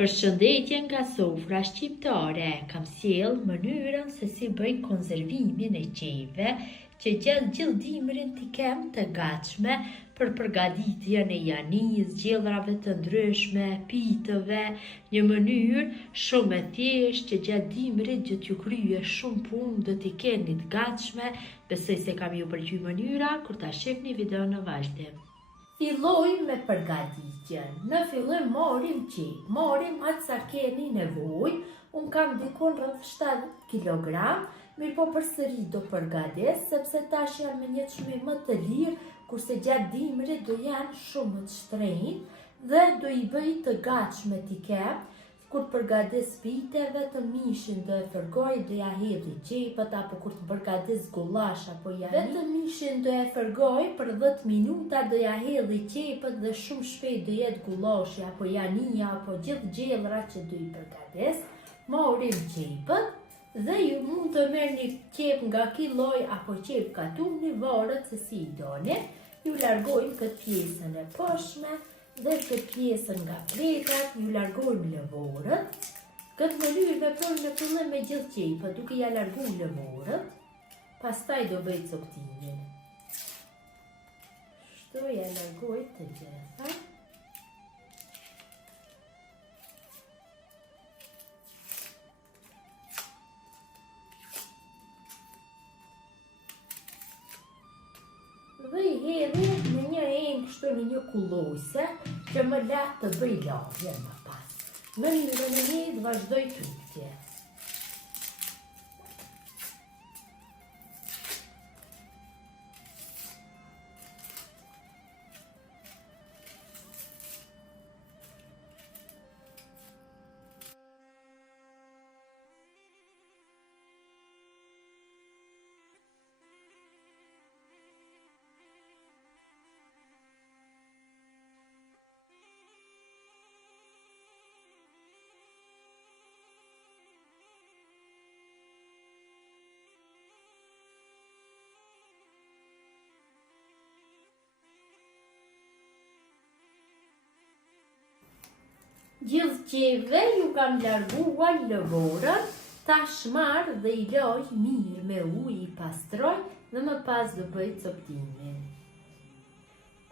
Përshëndetje nga sofra shqiptare, kam sjellë mënyrën se si bëj konservimin e qejve që gjatë gjithë dimrin t'i kem të gatshme për përgatitjen e janis, gjellrave të ndryshme, pitëve, një mënyrë shumë e thjeshtë që gjatë dimrit gjë t'ju krye shumë punë do t'i keni të gatshme. Besoj se kam ju pëlqyer mënyra kur ta shihni videon në vazhdim. Fillojmë me përgatitjen. Në fillim morim qejf, morim atë sa keni nevojë. Unë kam dikon rreth 7 kg, mirë po përsëri do përgatis, sepse tash janë me një çmim më të lirë, kurse gjatë dimrit do janë shumë më të shtrenjtë dhe do i bëj të gatshme t'i kem. Kur përgatis piteve të mishin do e fërgoj, do ja hedhi qepët, apo kur të përgatis gullash apo jani. Dhe të mishin do e fërgoj për 10 minuta, do ja hedhi qepët dhe shumë shpejt do jetë gullashi apo jania apo gjithë gjellra që do i përgatis. Morim qepët dhe ju mund të merrni qep nga kiloj apo qep katuni, varet se si i doni. Ju largojmë këtë pjesën e poshtme dhe këtë pjesën nga plekat, ju largojmë lëvorët. Këtë mënyrë veprojmë në fillim me gjithë qepët, duke ja larguar lëvorët. Pastaj do bëj coptimin. Kështu ja largoj të gjitha. Dhe i hedhi në një enë kështu në një kullose që më letë të bëj lavje më pas. Në mënyrën e një të vazhdoj tutje. Gjithë qejve ju kam larguar lëvorën, tash marr dhe i loj mirë me ujë, i pastroj dhe më pas do bëj coptimin.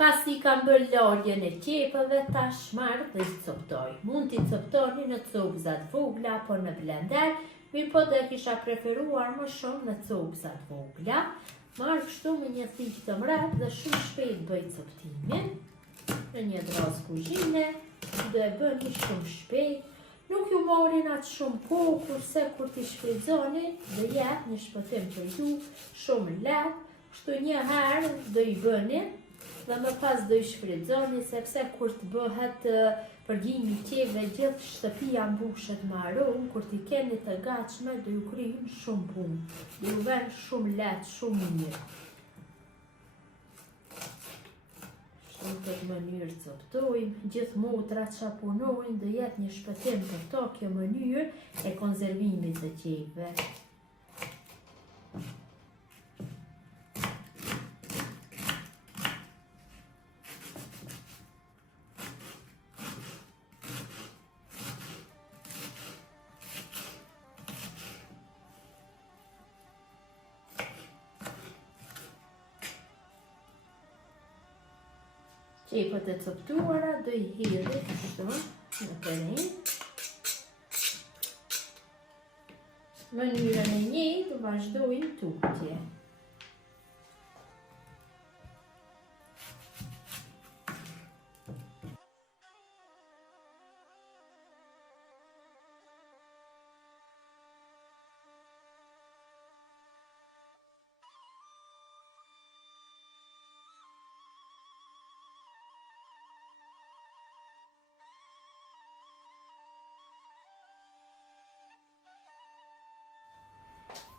Pasi kam bërë larjen e qepëve, tash marr dhe i coptoj. Mund t'i coptoni në copëza të vogla apo në blender, mirë po do e kisha preferuar më shumë në copëza të vogla. Marr kështu me një thikë të mrat dhe shumë shpejt bëj coptimin. Në një dros kuzhine, do e bëni shumë shpejt, nuk ju morin atë shumë kohë, kurse kur t'i shfrytëzoni do jetë një shpëtim për ju shumë lehtë. Kështu një herë do i bëni dhe më pas do i shfrytëzoni, sepse kur të bëhet përgjimi qeve gjithë shtëpia mbushet me aromë, kur t'i keni të gatshme do ju kryjnë shumë punë, do ju vjen shumë lehtë, shumë mirë. Në këtë mënyrë coptojmë, gjithë motrat që punojnë dhe jetë një shpëtim për to kjo mënyrë e konservimit të qejve. Qepët e coptuara do i hedhi kështu në perin. Mënyrën e njëjtë vazhdojmë tutje.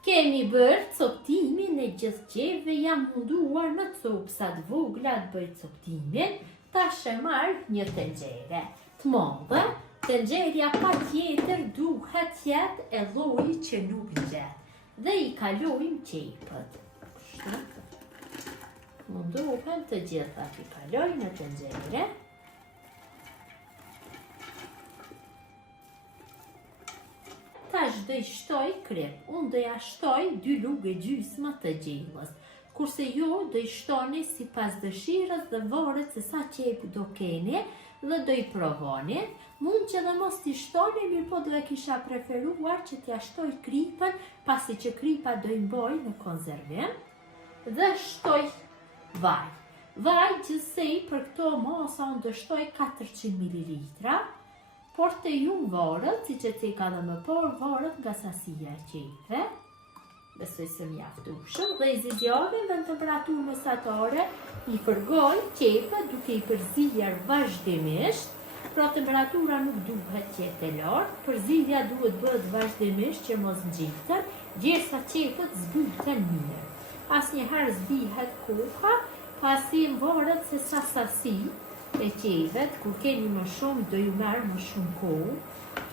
Kemi bërë coptimin e gjithë qejve, jam munduar në copësa të vogla të bëj coptimin. Tash e marr një tenxhere të madhe. Tenxherja patjetër duhet jetë e lloji që nuk gjet. Dhe i kalojmë qepët. Munduhem të gjithat i kaloj në tenxhere. tash do i shtoj krip. Unë do ja shtoj 2 lugë gjysmë të gjellës. Kurse ju do i shtoni si pas dëshirës dhe varet se sa qep do keni dhe do i provoni. Mund që dhe mos t'i shtoni, mirë po do e kisha preferuar që t'ja shtoj kripën, pasi që kripa do i mboj në konzervim. Dhe shtoj vaj. Vaj gjithsej për këto masa unë do shtoj 400 ml, por të ju varet, si që ka dhe më por, varet nga sasia e qepëve. Besoj se mjaftueshëm dhe i zgjidhjave në temperaturë mesatare i përgoj qepët duke i përzier vazhdimisht. Pra temperatura nuk duhet që jetë e lartë, përzidhja duhet bëhet vazhdimisht që mos ngjiten, derisa qepët zbuten mirë. Asnjëherë zbihet koha, pasi varet se sa sasi e qepët, kur keni më shumë do ju merr më shumë kohë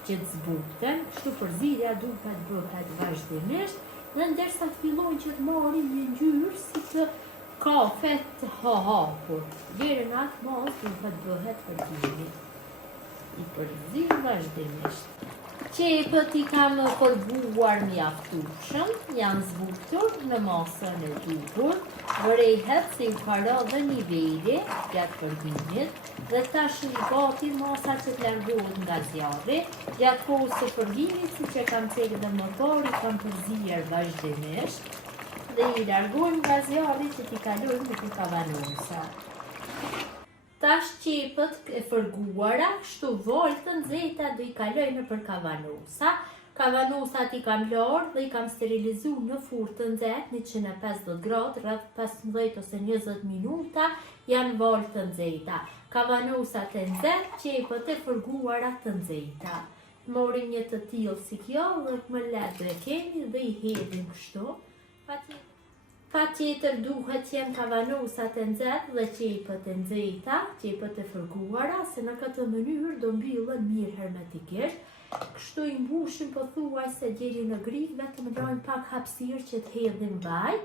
që të zbuten, kështu përzidhja duhet bëhet vazhdimisht. Dhe ndërsa të fillojnë që të marrin një ngjyrë si të kafe të hapur. Deri në atë mos duhet bëhet përzidhje. I përzidh vazhdimisht. Qepët i kam përbuar mjaftueshëm, janë zbutur në masën e duhur, vërehet se ju ka rënë dhe niveli gjatë përbimit dhe tash i gati masa që të largohet nga zjarri. Gjatë kohës së përbimit, si që kam thënë dhe më parë, i kam përzier vazhdimisht dhe i largojmë nga zjarri që t'i kalojmë në pikavanusa. Tash qepët e fërguara, kështu voltën nxehta do i kaloj nëpër kavanusa. Kavanusat i kam larë dhe i kam sterilizu në furrë të nxehtë 150 gradë, rreth 15 ose 20 minuta, janë voltë të nxehta. Kavanusat e nxehtë, qepët e fërguara të nxehta. Morim një të tillë si kjo dhe më lehtë e keni dhe i hedhim kështu. Patjetër duhet që jenë kavanusat e nxehtë dhe qepët e nxehta, qepët e fërguara, se në këtë mënyrë do mbyllen mirë hermetikisht. Kështu i mbushim pothuajse deri në grikë, vetëm lajm pak hapësirë që të hedhim vaj.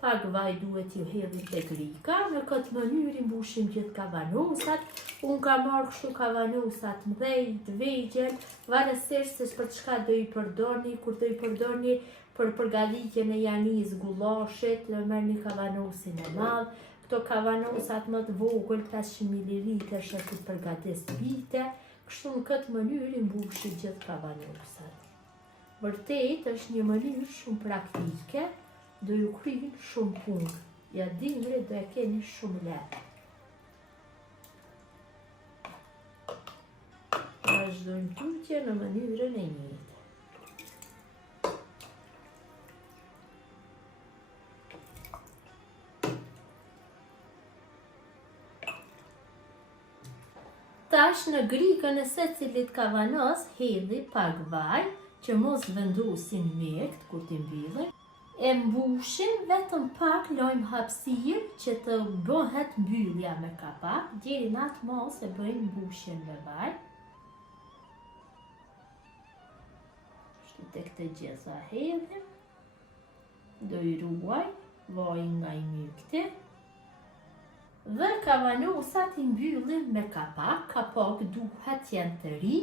Pak vaj duhet ju hedhim te grika. Në këtë mënyrë i mbushim gjithë kavanusat. Unë kam marrë kështu kavanusat mëdhej, të vegjël, varësisht se për çka do i përdorni, kur do i përdorni për përgatitjen e janis gullashit, do merrni kavanusin e madh. Këto kavanusat më të vogël, 500 ml, që të përgatis vite. Kështu në këtë mënyrë i mbushit gjithë kavanusat. Vërtet është një mënyrë shumë praktike, do ju kryjnë shumë punë. Ja dimri do e keni shumë lehtë. Vazhdojmë tutje në mënyrën e njëjtë. Tash në grikën e secilit kavanos hedhi pak vaj që mos vendosin mjekt kur t'i mbyllim. E mbushim vetëm pak, lojmë hapësirë që të bëhet mbyllja me kapak, deri në atë mos e bëjmë mbushjen me vaj. Kështu tek të gjitha hedhim, do i ruaj vajin nga i mjekti. Dhe kavanusat i mbyllim me kapak, kapak duhet jenë të ri.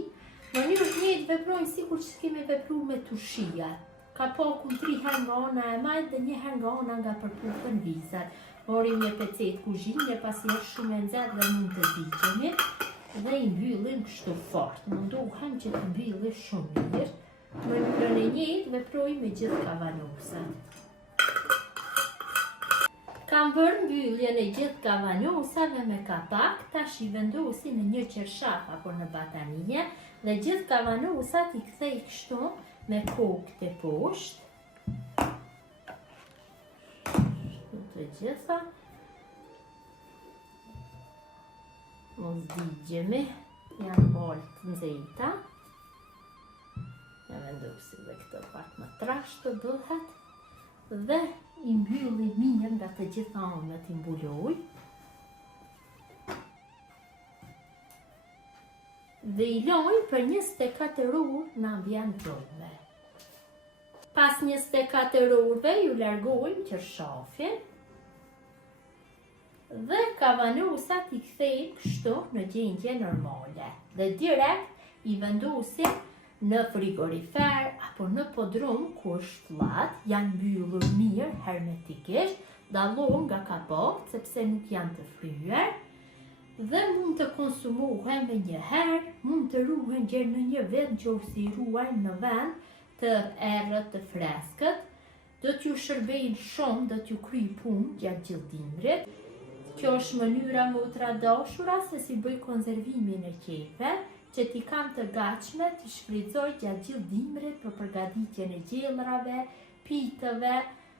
Në mënyrë të njëjtë veprojnë sikur që kemi vepruar me tushijat. Kapaku 3 herë nga ana e majtë dhe 1 herë nga ana nga përputhën vizat. Morim një pecet kuzhinje, pasi është shumë e nxehtë dhe mund të digjemi, dhe i mbyllim kështu fort. Mundohem që të mbylli shumë mirë. Në mënyrën e njëjtë veprojmë me gjithë kavanusat. Kam bërë mbylljen e gjithë kavanusave me kapak, tash i vendosi në një qershaf apo në batanije dhe gjithë kavanusat i kthej kështu me kokë të poshtë. Në të gjitha. Mos digjemi, janë bolë të nxehta. Ja vendosi dhe këto pak më trash të bëhet. Dhe i mbylli mirë nga të gjitha anët i mbuloj. Dhe i lojnë për 24 orë në ambient rrome. Pas 24 orëve ju largojmë qershafin dhe kavanusat i kthejmë kështu në gjendje normale. Dhe direkt i vendosim në frigorifer apo në podrum ku është llat, janë mbyllur mirë hermetikisht, dallohen nga kapot sepse nuk janë të fryer dhe mund të konsumohen me një herë, mund të ruhen gjerë në një vend që si ruajnë në vend të errët të freskët, do t'ju shërbejnë shumë, do t'ju kryj punë gjatë gjilldimrit. Kjo është mënyra më u tradashura se si bëj konservimin e qejve, që t'i kam të gatshme t'i shfrytëzoj gjatë gjilldimrit për përgatitjen e gjellrave, pitëve.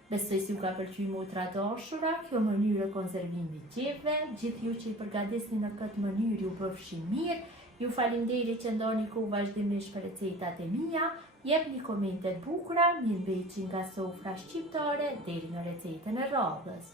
Besoj si u ka pëlqyer më u tradashura kjo mënyrë e konservimit të qejve. Gjithë ju që i përgatitni në këtë mënyrë ju bëfshin mirë. Ju falenderoj që ndoni kohë vazhdimisht për recetat e mia. Jepni komente të bukura, mirëmbëjtje nga sofra shqiptare deri në recetën e radhës.